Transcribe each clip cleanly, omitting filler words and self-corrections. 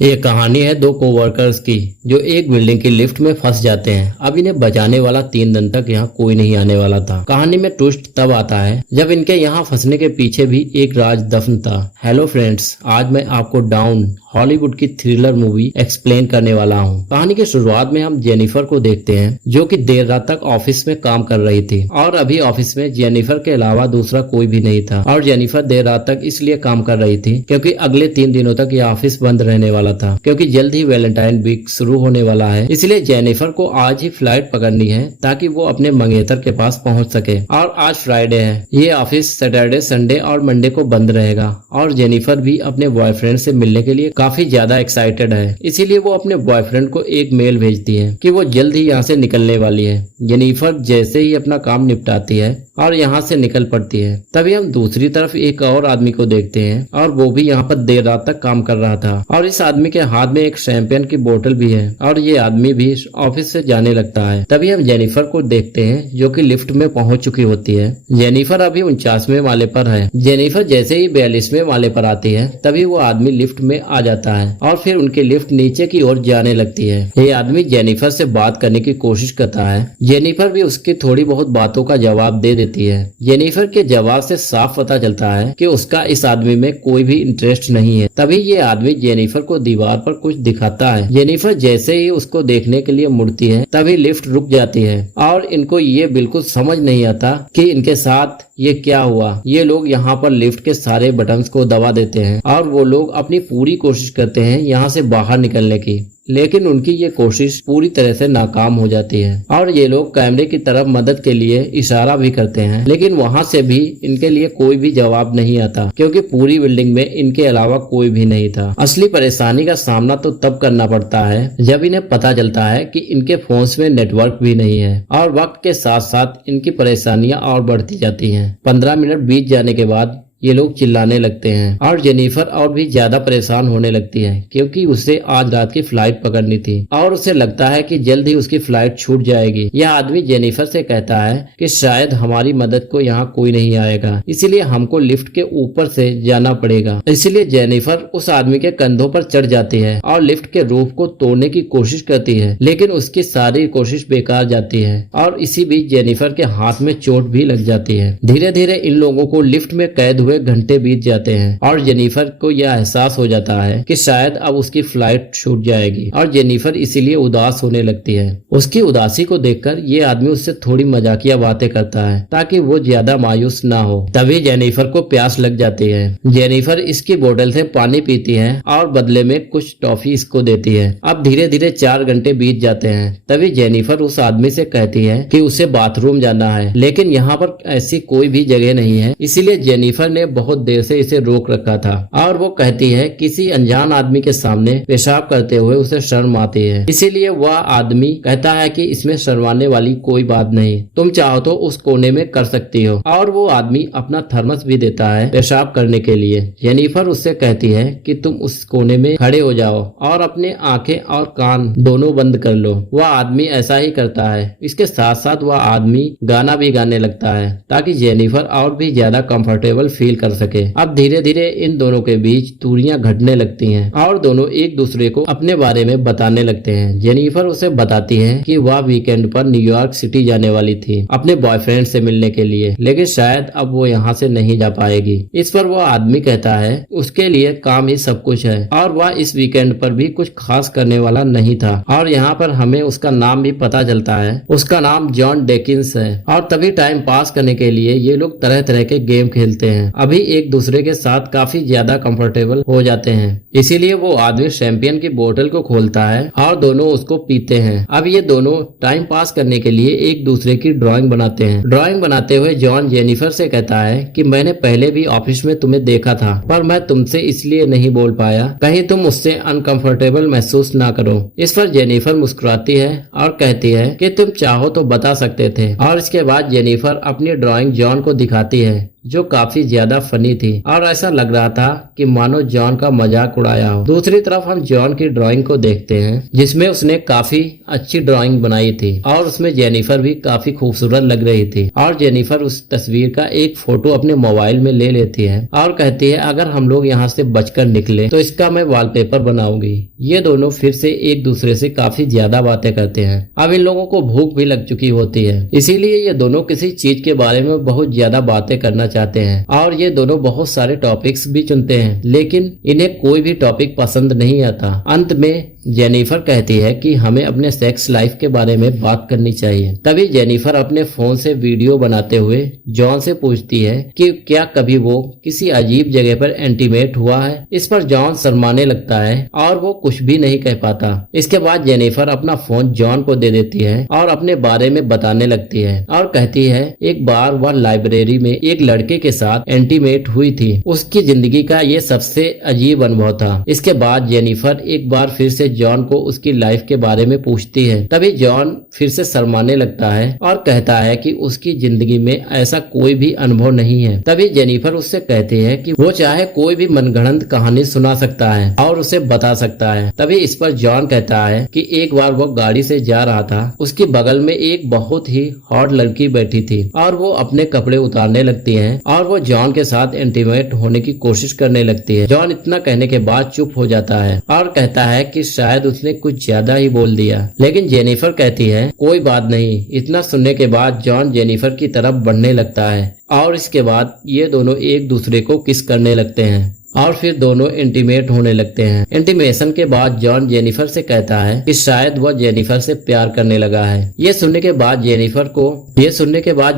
ये कहानी है दो कोवर्कर्स की जो एक बिल्डिंग की लिफ्ट में फंस जाते हैं। अब इन्हें बचाने वाला 3 दिन तक यहाँ कोई नहीं आने वाला था। कहानी में ट्विस्ट तब आता है जब इनके यहाँ फंसने के पीछे भी एक राज दफन था। हेलो फ्रेंड्स, आज मैं आपको डाउन हॉलीवुड की थ्रिलर मूवी एक्सप्लेन करने वाला हूँ। कहानी की शुरुआत में हम जेनिफर को देखते हैं जो कि देर रात तक ऑफिस में काम कर रही थी और अभी ऑफिस में जेनिफर के अलावा दूसरा कोई भी नहीं था। और जेनिफर देर रात तक इसलिए काम कर रही थी क्योंकि अगले 3 दिनों तक यह ऑफिस बंद रहने वाला था, क्योंकि जल्द ही वैलेंटाइन वीक शुरू होने वाला है। इसलिए जेनिफर को आज ही फ्लाइट पकड़नी है ताकि वो अपने मंगेतर के पास पहुंच सके। और आज फ्राइडे है, ये ऑफिस सैटरडे, संडे और मंडे को बंद रहेगा और जेनिफर भी अपने बॉयफ्रेंड से मिलने के लिए काफी ज्यादा एक्साइटेड है। इसीलिए वो अपने बॉयफ्रेंड को एक मेल भेजती है कि वो जल्द ही यहाँ से निकलने वाली है। जेनिफर जैसे ही अपना काम निपटाती है और यहाँ से निकल पड़ती है, तभी हम दूसरी तरफ एक और आदमी को देखते हैं और वो भी यहाँ पर देर रात तक काम कर रहा था और इस आदमी के हाथ में एक शैंपेन की बोतल भी है और ये आदमी भी ऑफिस से जाने लगता है। तभी हम जेनिफर को देखते हैं जो कि लिफ्ट में पहुंच चुकी होती है। जेनिफर अभी 49वें माले पर है। जेनिफर जैसे ही 42वें माले पर आती है तभी वो आदमी लिफ्ट में आ जाता है और फिर उनकी लिफ्ट नीचे की ओर जाने लगती है। ये आदमी जेनिफर से बात करने की कोशिश करता है। जेनिफर भी उसकी थोड़ी बहुत बातों का जवाब दे देती है। जेनिफर के जवाब से साफ पता चलता है कि उसका इस आदमी में कोई भी इंटरेस्ट नहीं है। तभी ये आदमी जेनिफर को दीवार पर कुछ दिखाता है। जेनिफर जैसे ही उसको देखने के लिए मुड़ती है तभी लिफ्ट रुक जाती है और इनको ये बिल्कुल समझ नहीं आता कि इनके साथ ये क्या हुआ। ये लोग यहाँ पर लिफ्ट के सारे बटन्स को दबा देते हैं और वो लोग अपनी पूरी कोशिश करते हैं यहाँ से बाहर निकलने की, लेकिन उनकी ये कोशिश पूरी तरह से नाकाम हो जाती है। और ये लोग कैमरे की तरफ मदद के लिए इशारा भी करते हैं, लेकिन वहाँ से भी इनके लिए कोई भी जवाब नहीं आता क्योंकि पूरी बिल्डिंग में इनके अलावा कोई भी नहीं था। असली परेशानी का सामना तो तब करना पड़ता है जब इन्हें पता चलता है कि इनके फोन्स में नेटवर्क भी नहीं है और वक्त के साथ साथ इनकी परेशानियां और बढ़ती जाती हैं। 15 मिनट बीत जाने के बाद ये लोग चिल्लाने लगते हैं और जेनिफर और भी ज्यादा परेशान होने लगती है क्योंकि उसे आज रात की फ्लाइट पकड़नी थी और उसे लगता है कि जल्द ही उसकी फ्लाइट छूट जाएगी। यह आदमी जेनिफर से कहता है कि शायद हमारी मदद को यहाँ कोई नहीं आएगा, इसीलिए हमको लिफ्ट के ऊपर से जाना पड़ेगा। इसलिए जेनिफर उस आदमी के कंधों पर चढ़ जाती है और लिफ्ट के रूफ को तोड़ने की कोशिश करती है, लेकिन उसकी सारी कोशिश बेकार जाती है और इसी बीच जेनिफर के हाथ में चोट भी लग जाती है। धीरे धीरे इन लोगों को लिफ्ट में कैद हुए घंटे बीत जाते हैं और जेनिफर को यह एहसास हो जाता है कि शायद अब उसकी फ्लाइट छूट जाएगी और जेनिफर इसीलिए उदास होने लगती है। उसकी उदासी को देखकर ये आदमी उससे थोड़ी मजाकिया बातें करता है ताकि वो ज्यादा मायूस ना हो। तभी जेनिफर को प्यास लग जाती है। जेनिफर इसकी बोतल से पानी पीती है और बदले में कुछ टॉफी इसको देती है। अब धीरे धीरे 4 घंटे बीत जाते हैं। तभी जेनिफर उस आदमी से कहती है कि उसे बाथरूम जाना है, लेकिन यहाँ पर ऐसी कोई भी जगह नहीं है, इसीलिए जेनिफर ने बहुत देर से इसे रोक रखा था और वो कहती है किसी अनजान आदमी के सामने पेशाब करते हुए उसे शर्म आती है। इसीलिए वह आदमी कहता है कि इसमें शर्माने वाली कोई बात नहीं, तुम चाहो तो उस कोने में कर सकती हो। और वो आदमी अपना थर्मस भी देता है पेशाब करने के लिए। जेनिफर उससे कहती है कि तुम उस कोने में खड़े हो जाओ और अपने आंखें और कान दोनों बंद कर लो। वह आदमी ऐसा ही करता है। इसके साथ साथ वह आदमी गाना भी गाने लगता है ताकि जेनिफर और भी ज्यादा कंफर्टेबल फील कर सके। अब धीरे धीरे इन दोनों के बीच दूरियां घटने लगती हैं और दोनों एक दूसरे को अपने बारे में बताने लगते हैं। जेनिफर उसे बताती है कि वह वीकेंड पर न्यूयॉर्क सिटी जाने वाली थी अपने बॉयफ्रेंड से मिलने के लिए, लेकिन शायद अब वो यहाँ से नहीं जा पाएगी। इस पर वह आदमी कहता है उसके लिए काम ही सब कुछ है और वह इस वीकेंड पर भी कुछ खास करने वाला नहीं था। और यहाँ पर हमें उसका नाम भी पता चलता है, उसका नाम जॉन डेकिंस है। और तभी टाइम पास करने के लिए ये लोग तरह तरह के गेम खेलते हैं। अभी एक दूसरे के साथ काफी ज्यादा कंफर्टेबल हो जाते हैं, इसीलिए वो आदमी शैंपियन की बोतल को खोलता है और दोनों उसको पीते हैं। अब ये दोनों टाइम पास करने के लिए एक दूसरे की ड्राइंग बनाते हैं। ड्राइंग बनाते हुए जॉन जेनिफर से कहता है कि मैंने पहले भी ऑफिस में तुम्हें देखा था, पर मैं तुमसे इसलिए नहीं बोल पाया कहीं तुम उससे अनकंफर्टेबल महसूस ना करो। इस पर जेनिफर मुस्कुराती है और कहती है कि तुम चाहो तो बता सकते थे। और इसके बाद जेनिफर अपनी ड्राइंग जॉन को दिखाती है। जो काफी ज्यादा फनी थी और ऐसा लग रहा था कि मानो जॉन का मजाक उड़ाया हो। दूसरी तरफ हम जॉन की ड्राइंग को देखते हैं जिसमें उसने काफी अच्छी ड्राइंग बनाई थी और उसमें जेनिफर भी काफी खूबसूरत लग रही थी और जेनिफर उस तस्वीर का एक फोटो अपने मोबाइल में ले लेती है और कहती है अगर हम लोग यहाँ से बचकर निकले तो इसका मैं वॉलपेपर बनाऊंगी। ये दोनों फिर से एक दूसरे से काफी ज्यादा बातें करते हैं। अब इन लोगों को भूख भी लग चुकी होती है, इसीलिए ये दोनों किसी चीज के बारे में बहुत ज्यादा बातें करना चाहते हैं और ये दोनों बहुत सारे टॉपिक्स भी चुनते हैं, लेकिन इन्हें कोई भी टॉपिक पसंद नहीं आता। अंत में जेनिफर कहती है कि हमें अपने सेक्स लाइफ के बारे में बात करनी चाहिए। तभी जेनिफर अपने फोन से वीडियो बनाते हुए जॉन से पूछती है कि क्या कभी वो किसी अजीब जगह पर इंटीमेट हुआ है। इस पर जॉन शर्माने लगता है और वो कुछ भी नहीं कह पाता। इसके बाद जेनिफर अपना फोन जॉन को दे देती है और अपने बारे में बताने लगती है और कहती है एक बार वह लाइब्रेरी में एक लड़के के साथ इंटीमेट हुई थी। उसकी जिंदगी का ये सबसे अजीब अनुभव था। इसके बाद जेनिफर एक बार फिर से जॉन को उसकी लाइफ के बारे में पूछती है। तभी जॉन फिर से शर्माने लगता है और कहता है कि उसकी जिंदगी में ऐसा कोई भी अनुभव नहीं है। तभी जेनिफर उससे कहती है कि वो चाहे कोई भी मनगढ़ंत कहानी सुना सकता है और उसे बता सकता है। तभी इस पर जॉन कहता है कि एक बार वो गाड़ी से जा रहा था, उसके बगल में एक बहुत ही हॉट लड़की बैठी थी और वो अपने कपड़े उतारने लगती है और वो जॉन के साथ इंटीमेट होने की कोशिश करने लगती है। जॉन इतना कहने के बाद चुप हो जाता है और कहता है कि शायद उसने कुछ ज्यादा ही बोल दिया, लेकिन जेनिफर कहती है कोई बात नहीं। इतना सुनने के बाद जॉन जेनिफर की तरफ बढ़ने लगता है और इसके बाद ये दोनों एक दूसरे को किस करने लगते हैं और फिर दोनों इंटीमेट होने लगते हैं। इंटीमेशन के बाद जॉन जेनिफर से कहता है कि शायद वह जेनिफर से प्यार करने लगा है। ये सुनने के बाद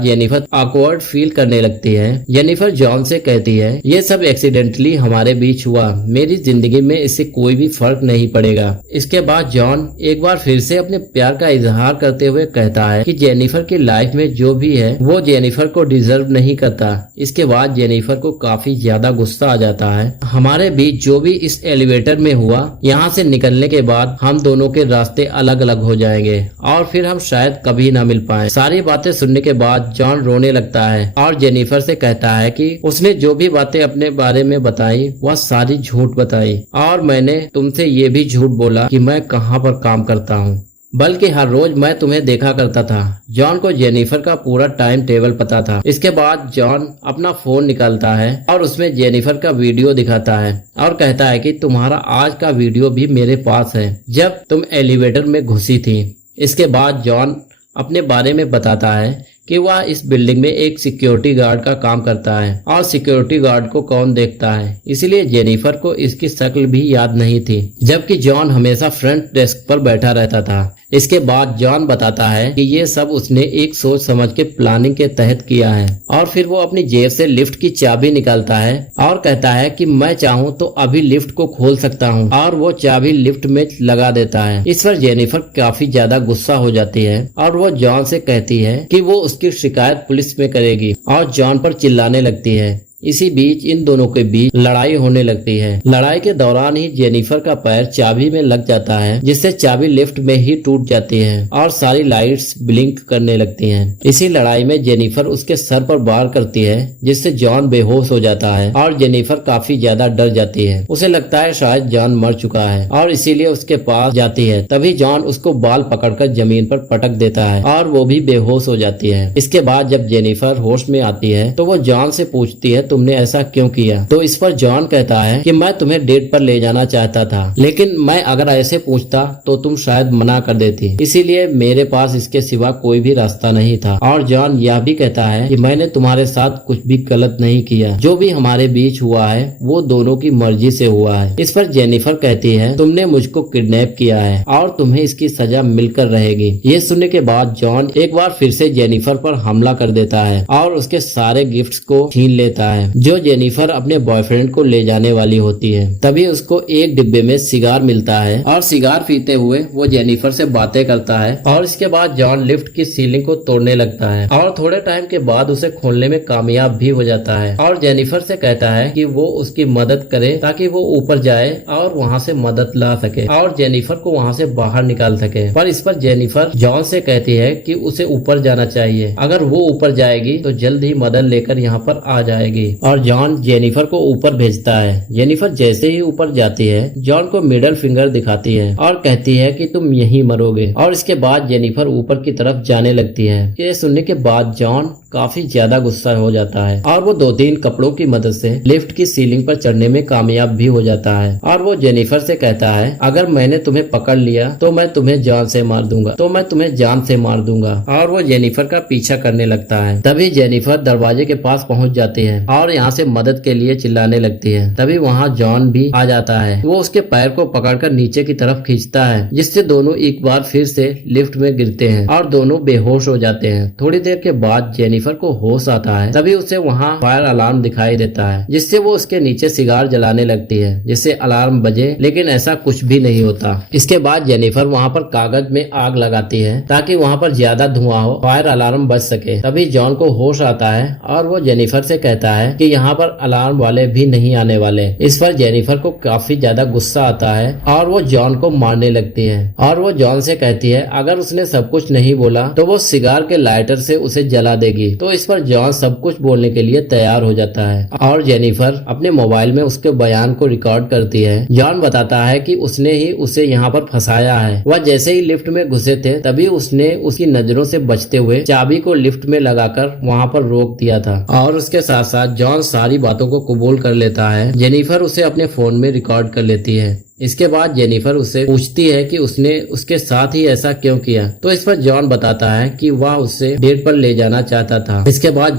जेनिफर ऑकवर्ड फील करने लगती है। जेनिफर जॉन से कहती है ये सब एक्सीडेंटली हमारे बीच हुआ, मेरी जिंदगी में इससे कोई भी फर्क नहीं पड़ेगा। इसके बाद जॉन एक बार फिर से अपने प्यार का इजहार करते हुए कहता है कि जेनिफर की लाइफ में जो भी है वो जेनिफर को डिजर्व नहीं करता। इसके बाद जेनिफर को काफी ज्यादा गुस्सा आ जाता है। हमारे बीच जो भी इस एलिवेटर में हुआ, यहाँ से निकलने के बाद हम दोनों के रास्ते अलग अलग हो जाएंगे और फिर हम शायद कभी ना मिल पाएं। सारी बातें सुनने के बाद जॉन रोने लगता है और जेनिफर से कहता है कि उसने जो भी बातें अपने बारे में बताई वह सारी झूठ बताई और मैंने तुमसे ये भी झूठ बोला कि मैं कहाँ पर काम करता हूँ, बल्कि हर रोज मैं तुम्हें देखा करता था। जॉन को जेनिफर का पूरा टाइम टेबल पता था। इसके बाद जॉन अपना फोन निकालता है और उसमें जेनिफर का वीडियो दिखाता है और कहता है कि तुम्हारा आज का वीडियो भी मेरे पास है जब तुम एलिवेटर में घुसी थी। इसके बाद जॉन अपने बारे में बताता है कि वह इस बिल्डिंग में एक सिक्योरिटी गार्ड का काम करता है और सिक्योरिटी गार्ड को कौन देखता है, इसलिए जेनिफर को इसकी शक्ल भी याद नहीं थी, जबकि जॉन हमेशा फ्रंट डेस्क पर बैठा रहता था। इसके बाद जॉन बताता है कि ये सब उसने एक सोच समझ के प्लानिंग के तहत किया है और फिर वो अपनी जेब से लिफ्ट की चाबी निकालता है और कहता है कि मैं चाहूँ तो अभी लिफ्ट को खोल सकता हूँ और वो चाबी लिफ्ट में लगा देता है। इस पर जेनिफर काफी ज्यादा गुस्सा हो जाती है और वो जॉन से कहती है कि वो उसकी शिकायत पुलिस में करेगी और जॉन पर चिल्लाने लगती है। इसी बीच इन दोनों के बीच लड़ाई होने लगती है। लड़ाई के दौरान ही जेनिफर का पैर चाबी में लग जाता है, जिससे चाबी लिफ्ट में ही टूट जाती है और सारी लाइट्स ब्लिंक करने लगती हैं। इसी लड़ाई में जेनिफर उसके सर पर वार करती है, जिससे जॉन बेहोश हो जाता है और जेनिफर काफी ज्यादा डर जाती है। उसे लगता है शायद जॉन मर चुका है और इसीलिए उसके पास जाती है। तभी जॉन उसको बाल पकड़कर जमीन पर पटक देता है और वो भी बेहोश हो जाती है। इसके बाद जब जेनिफर होश में आती है तो वो जॉन से पूछती है तुमने ऐसा क्यों किया। तो इस पर जॉन कहता है कि मैं तुम्हें डेट पर ले जाना चाहता था, लेकिन मैं अगर ऐसे पूछता तो तुम शायद मना कर देती, इसीलिए मेरे पास इसके सिवा कोई भी रास्ता नहीं था। और जॉन यह भी कहता है कि मैंने तुम्हारे साथ कुछ भी गलत नहीं किया, जो भी हमारे बीच हुआ है वो दोनों की मर्जी से हुआ है। इस पर जेनिफर कहती है तुमने मुझको किडनैप किया है और तुम्हें इसकी सजा मिलकर रहेगी। ये सुनने के बाद जॉन एक बार फिर से जेनिफर पर हमला कर देता है और उसके सारे गिफ्ट्स को छीन लेता है है जो जेनिफर अपने बॉयफ्रेंड को ले जाने वाली होती है। तभी उसको एक डिब्बे में सिगार मिलता है और सिगार पीते हुए वो जेनिफर से बातें करता है और इसके बाद जॉन लिफ्ट की सीलिंग को तोड़ने लगता है और थोड़े टाइम के बाद उसे खोलने में कामयाब भी हो जाता है और जेनिफर से कहता है कि वो उसकी मदद करे ताकि वो ऊपर जाए और वहाँ से मदद ला सके और जेनिफर को वहाँ से बाहर निकाल सके। पर इस पर जेनिफर जॉन से कहती है कि उसे ऊपर जाना चाहिए, अगर वो ऊपर जाएगी तो जल्द ही मदद लेकर यहाँ पर आ जाएगी और जॉन जेनिफर को ऊपर भेजता है। जेनिफर जैसे ही ऊपर जाती है जॉन को मिडल फिंगर दिखाती है और कहती है कि तुम यहीं मरोगे और इसके बाद जेनिफर ऊपर की तरफ जाने लगती है। ये सुनने के बाद जॉन काफी ज्यादा गुस्सा हो जाता है और वो 2-3 कपड़ों की मदद से लिफ्ट की सीलिंग पर चढ़ने में कामयाब भी हो जाता है और वो जेनिफर से कहता है अगर मैंने तुम्हें पकड़ लिया तो मैं तुम्हें जान से मार दूंगा और वो जेनिफर का पीछा करने लगता है। तभी जेनिफर दरवाजे के पास पहुंच जाती है और यहाँ से मदद के लिए चिल्लाने लगती है। तभी वहाँ जॉन भी आ जाता है। वो उसके पैर को पकड़कर नीचे की तरफ खींचता है जिससे दोनों एक बार फिर से लिफ्ट में गिरते हैं और दोनों बेहोश हो जाते हैं। थोड़ी देर के बाद जेनिफर को होश आता है। तभी उसे वहाँ फायर अलार्म दिखाई देता है जिससे वो उसके नीचे सिगार जलाने लगती है जिससे अलार्म बजे, लेकिन ऐसा कुछ भी नहीं होता। इसके बाद जेनिफर वहाँ पर कागज में आग लगाती है ताकि वहाँ पर ज्यादा धुआं हो, फायर अलार्म बच सके। तभी जॉन को होश आता है और वो जेनिफर से कहता है कि यहाँ पर अलार्म वाले भी नहीं आने वाले। इस पर जेनिफर को काफी ज्यादा गुस्सा आता है और वो जॉन को मारने लगती है और वो जॉन से कहती है अगर उसने सब कुछ नहीं बोला तो वो सिगार के लाइटर से उसे जला देगी। तो इस पर जॉन सब कुछ बोलने के लिए तैयार हो जाता है और जेनिफर अपने मोबाइल में उसके बयान को रिकॉर्ड करती है। जॉन बताता है कि उसने ही उसे यहाँ पर फंसाया है। वह जैसे ही लिफ्ट में घुसे थे तभी उसने उसकी नजरों से बचते हुए चाबी को लिफ्ट में लगाकर वहाँ पर रोक दिया था और उसके साथ साथ जॉन सारी बातों को कबूल कर लेता है। जेनिफर उसे अपने फोन में रिकॉर्ड कर लेती है। इसके बाद जेनिफर उससे पूछती है कि उसने उसके साथ ही ऐसा क्यों किया। तो इस पर जॉन बताता है कि वह उससे डेट पर ले जाना चाहता था। इसके बाद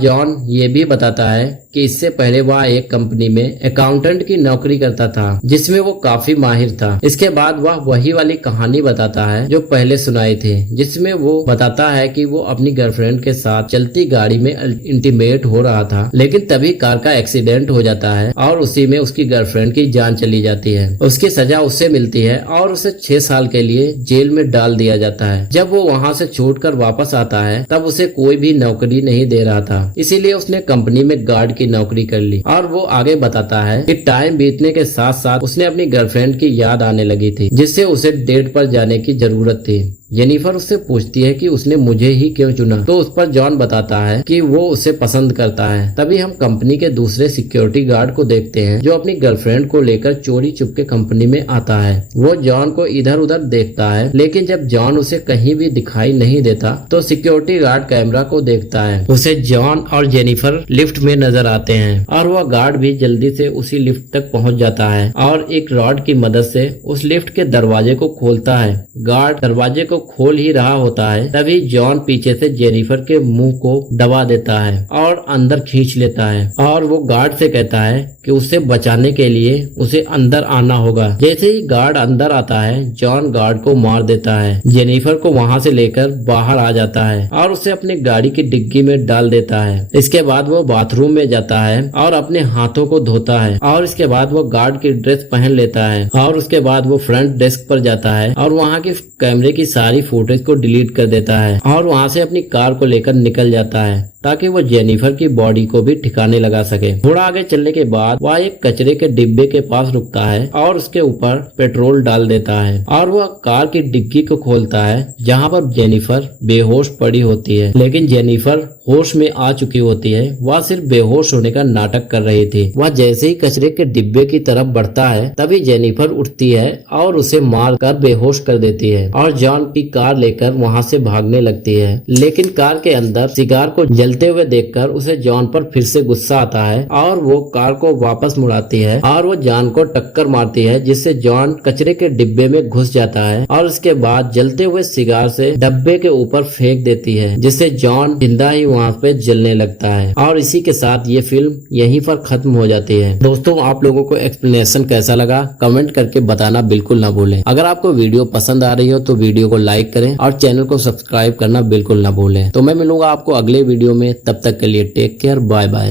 जॉन ये भी बताता है कि इससे पहले वह एक कंपनी में अकाउंटेंट की नौकरी करता था जिसमें वो काफी माहिर था। इसके बाद वह वही वाली कहानी बताता है जो पहले सुनाई थी, जिसमें वो बताता है कि वो अपनी गर्लफ्रेंड के साथ चलती गाड़ी में इंटीमेट हो रहा था, लेकिन तभी कार का एक्सीडेंट हो जाता है और उसी में उसकी गर्लफ्रेंड की जान चली जाती है। उसकी सजा उससे मिलती है और उसे 6 साल के लिए जेल में डाल दिया जाता है। जब वो वहाँ से छूटकर वापस आता है तब उसे कोई भी नौकरी नहीं दे रहा था, इसीलिए उसने कंपनी में गार्ड की नौकरी कर ली। और वो आगे बताता है कि टाइम बीतने के साथ साथ उसने अपनी गर्लफ्रेंड की याद आने लगी थी जिससे उसे डेट पर जाने की जरूरत थी। जेनिफर उससे पूछती है कि उसने मुझे ही क्यों चुना। तो उस पर जॉन बताता है कि वो उसे पसंद करता है। तभी हम कंपनी के दूसरे सिक्योरिटी गार्ड को देखते हैं जो अपनी गर्लफ्रेंड को लेकर चोरी चुपके कंपनी में आता है। वो जॉन को इधर उधर देखता है, लेकिन जब जॉन उसे कहीं भी दिखाई नहीं देता तो सिक्योरिटी गार्ड कैमरा को देखता है। उसे जॉन और जेनिफर लिफ्ट में नजर आते हैं और वह गार्ड भी जल्दी से उसी लिफ्ट तक पहुंच जाता है और एक रॉड की मदद से उस लिफ्ट के दरवाजे को खोलता है। गार्ड दरवाजे को खोल ही रहा होता है तभी जॉन पीछे से जेनिफर के मुंह को दबा देता है और अंदर खींच लेता है और वो गार्ड से कहता है कि उसे बचाने के लिए उसे अंदर आना होगा। जैसे ही गार्ड अंदर आता है जॉन गार्ड को मार देता है। जेनिफर को वहाँ से लेकर बाहर आ जाता है और उसे अपनी गाड़ी की डिग्गी में डाल देता है। इसके बाद वो बाथरूम में जाता है और अपने हाथों को धोता है और इसके बाद वो गार्ड की ड्रेस पहन लेता है और उसके बाद वो फ्रंट डेस्क पर जाता है और वहाँ की कैमरे की सारी फुटेज को डिलीट कर देता है और वहाँ से अपनी कार को लेकर निकल जाता है ताकि वो जेनिफर की बॉडी को भी ठिकाने लगा सके। थोड़ा आगे चलने के बाद वह एक कचरे के डिब्बे के पास रुकता है और उसके ऊपर पेट्रोल डाल देता है और वह कार की डिग्गी को खोलता है जहाँ पर जेनिफर बेहोश पड़ी होती है, लेकिन जेनिफर होश में आ चुकी होती है। वह सिर्फ बेहोश होने का नाटक कर रही थी। वह जैसे ही कचरे के डिब्बे की तरफ बढ़ता है तभी जेनिफर उठती है और उसे मार कर बेहोश कर देती है और जॉन की कार लेकर वहाँ से भागने लगती है। लेकिन कार के अंदर सिगार को जलते हुए देखकर उसे जॉन पर फिर से गुस्सा आता है और वो कार को वापस मुड़ाती है और वो जॉन को टक्कर मारती है, जिससे जॉन कचरे के डिब्बे में घुस जाता है और उसके बाद जलते हुए सिगार से डब्बे के ऊपर फेंक देती है, जिससे जॉन जिंदा ही वहाँ पे जलने लगता है। और इसी के साथ ये फिल्म यहीं पर खत्म हो जाती है। दोस्तों, आप लोगों को एक्सप्लेनेशन कैसा लगा कमेंट करके बताना बिल्कुल ना भूलें। अगर आपको वीडियो पसंद आ रही हो तो वीडियो को लाइक करें और चैनल को सब्सक्राइब करना बिल्कुल ना भूलें। तो मैं मिलूंगा आपको अगले वीडियो में, तब तक के लिए टेक केयर, बाय बाय।